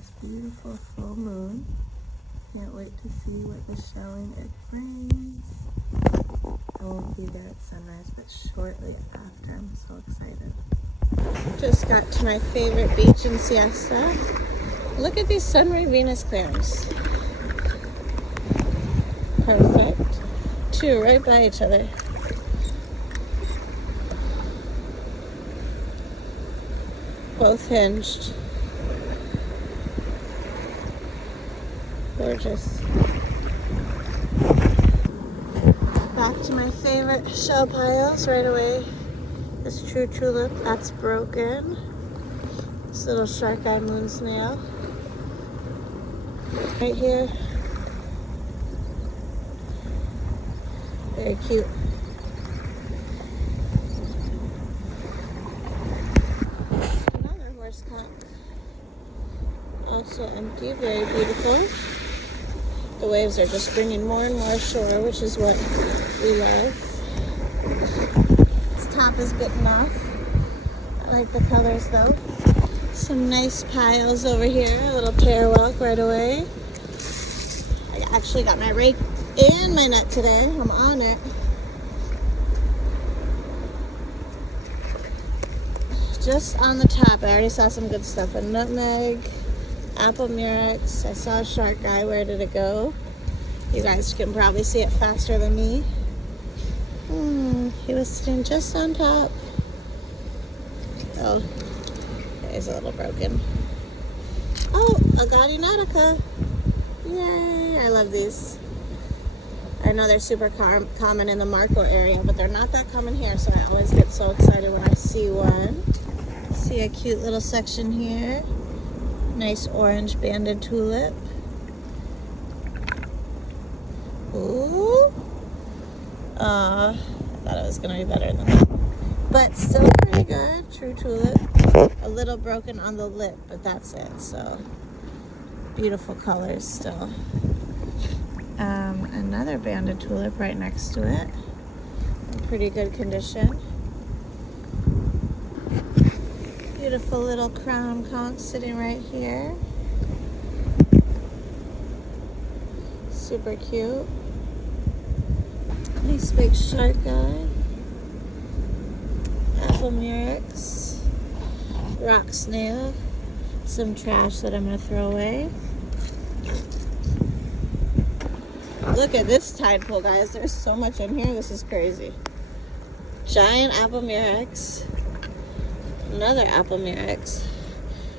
this beautiful full moon. Can't wait to see what the shelling it brings. I won't be there at sunrise, but shortly after. I'm so excited. Just got to my favorite beach in Siesta. Look at these sunray Venus clams. Perfect. Two right by each other. Both hinged. Gorgeous. Back to my favorite shell piles right away. This true tulip, that's broken. This little shark-eye moon snail. Right here. Very cute. Another horse conch. Also empty, very beautiful. The waves are just bringing more and more ashore, which is what we love. This top is bitten off. I like the colors though. Some nice piles over here. A little parewalk right away. I actually got my rake and my net today. I'm on it. Just on the top, I already saw some good stuff. A nutmeg, apple murex. I saw a shark guy. Where did it go? You guys can probably see it faster than me. He was sitting just on top. Oh, it's a little broken. Oh, a gaudy nautica. Yay, I love these. I know they're super common in the Marco area, but they're not that common here, so I always get so excited when I see one. See a cute little section here. Nice orange banded tulip. Ooh. I thought it was going to be better than that. But still pretty good. True tulip. A little broken on the lip, but that's it. So, beautiful colors still. Another banded tulip right next to it. In pretty good condition. Beautiful little crown conch sitting right here. Super cute. Nice big shark guy. Apple murex. Rock snail. Some trash that I'm going to throw away. Look at this tide pool, guys. There's so much in here. This is crazy. Giant apple murex. Another apple murex.